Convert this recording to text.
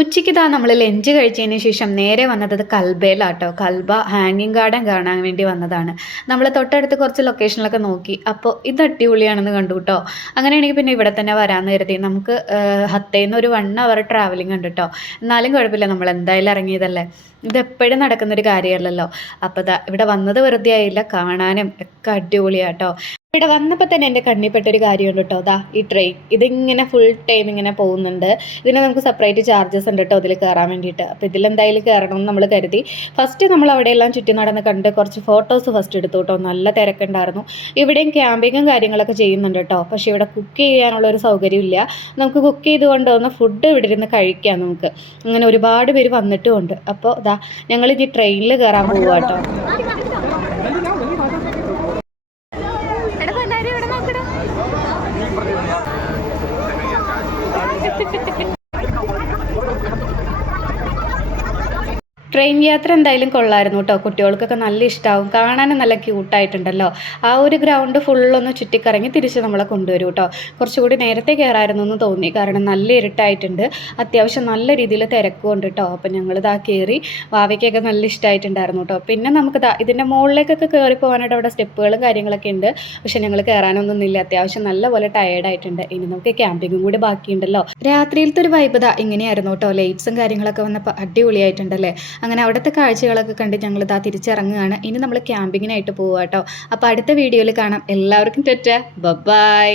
ഉച്ചയ്ക്ക് ഇതാ നമ്മൾ ലഞ്ച് കഴിച്ചതിന് ശേഷം നേരെ വന്നത് കൽബയിലാട്ടോ. കൽബ ഹാങ്ങിങ് ഗാർഡൻ കാണാൻ വേണ്ടി വന്നതാണ്. നമ്മൾ തൊട്ടടുത്ത് കുറച്ച് ലൊക്കേഷനിലൊക്കെ നോക്കി. അപ്പോൾ ഇത് അടിപൊളിയാണെന്ന് കണ്ടു കേട്ടോ. അങ്ങനെയാണെങ്കിൽ പിന്നെ ഇവിടെ തന്നെ വരാമെന്ന് കരുതി. നമുക്ക് ഹത്തയിൽ നിന്ന് ഒരു 1 അവർ ട്രാവലിംഗ് ഉണ്ട് കേട്ടോ. എന്നാലും കുഴപ്പമില്ല, നമ്മൾ എന്തായാലും ഇറങ്ങിയതല്ലേ. ഇതെപ്പോഴും നടക്കുന്നൊരു കാര്യമല്ലല്ലോ. അപ്പോൾ ഇതാ ഇവിടെ വന്നത് വെറുതെ ആയില്ല, കാണാനും ഒക്കെ അടിപൊളിയാട്ടോ. ഇവിടെ വന്നപ്പോൾ തന്നെ എൻ്റെ കണ്ണിപ്പെട്ടൊരു കാര്യമുണ്ട് കേട്ടോ. അതാ ഈ ട്രെയിൻ ഇതിങ്ങനെ ഫുൾ ടൈം ഇങ്ങനെ പോകുന്നുണ്ട്. ഇതിന് നമുക്ക് സെപ്പറേറ്റ് ചാർജസ് ഉണ്ട് കേട്ടോ ഇതിൽ കയറാൻ വേണ്ടിയിട്ട്. അപ്പോൾ ഇതിലെന്തായാലും കയറണം എന്ന് നമ്മൾ കരുതി. ഫസ്റ്റ് നമ്മൾ അവിടെയെല്ലാം ചുറ്റി നടന്ന് കണ്ട് കുറച്ച് ഫോട്ടോസ് ഫസ്റ്റ് എടുത്തു കേട്ടോ. നല്ല തിരക്കുണ്ടായിരുന്നു. ഇവിടെയും ക്യാമ്പിങ്ങും കാര്യങ്ങളൊക്കെ ചെയ്യുന്നുണ്ട് കേട്ടോ. പക്ഷേ ഇവിടെ കുക്ക് ചെയ്യാനുള്ളൊരു സൗകര്യമില്ല. നമുക്ക് കുക്ക് ചെയ്ത് കൊണ്ടുവന്ന ഫുഡ് ഇവിടെ ഇരുന്ന് കഴിക്കാം നമുക്ക്. അങ്ങനെ ഒരുപാട് പേര് വന്നിട്ടുമുണ്ട്. അപ്പോൾ ഇതാ ഞങ്ങൾ ഈ ട്രെയിനിൽ കയറാൻ പോവുക കേട്ടോ. ട്രെയിൻ യാത്ര എന്തായാലും കൊള്ളായിരുന്നു കേട്ടോ. കുട്ടികൾക്കൊക്കെ നല്ല ഇഷ്ടമാവും, കാണാനും നല്ല ക്യൂട്ടായിട്ടുണ്ടല്ലോ. ആ ഒരു ഗ്രൗണ്ട് ഫുള്ളൊന്ന് ചുറ്റിക്കറങ്ങി തിരിച്ച് നമ്മളെ കൊണ്ടുവരും കേട്ടോ. കുറച്ചുകൂടി നേരത്തെ കയറായിരുന്നു എന്ന് തോന്നി, കാരണം നല്ല ഇരുട്ടായിട്ടുണ്ട്. അത്യാവശ്യം നല്ല രീതിയിൽ തിരക്കുമുണ്ട് കേട്ടോ. അപ്പം ഞങ്ങളിതാ കയറി. വാവയ്ക്കൊക്കെ നല്ല ഇഷ്ടമായിട്ടുണ്ടായിരുന്നു കേട്ടോ. പിന്നെ നമുക്ക് ഇതിൻ്റെ മുകളിലേക്കൊക്കെ കയറി പോകാനായിട്ട് അവിടെ സ്റ്റെപ്പുകളും കാര്യങ്ങളൊക്കെ ഉണ്ട്. പക്ഷെ ഞങ്ങൾ കയറാനൊന്നുമില്ല, അത്യാവശ്യം നല്ലപോലെ ടയേർഡായിട്ടുണ്ട്. ഇനി നമുക്ക് ക്യാമ്പിങ്ങും കൂടി ബാക്കിയുണ്ടല്ലോ. രാത്രിയിലത്തെ ഒരു വൈബ് ഇങ്ങനെയായിരുന്നു കേട്ടോ. ലൈറ്റ്സും കാര്യങ്ങളൊക്കെ വന്നപ്പോൾ അടിപൊളിയായിട്ടുണ്ടല്ലേ. അങ്ങനെ അവിടുത്തെ കാഴ്ചകളൊക്കെ കണ്ട് ഞങ്ങൾ തിരിച്ചിറങ്ങുകയാണ്. ഇനി നമ്മൾ ക്യാമ്പിങ്ങിനായിട്ട് പോവുക കേട്ടോ. അപ്പോൾ അടുത്ത വീഡിയോയിൽ കാണാം. എല്ലാവർക്കും ടാറ്റാ, ബൈ.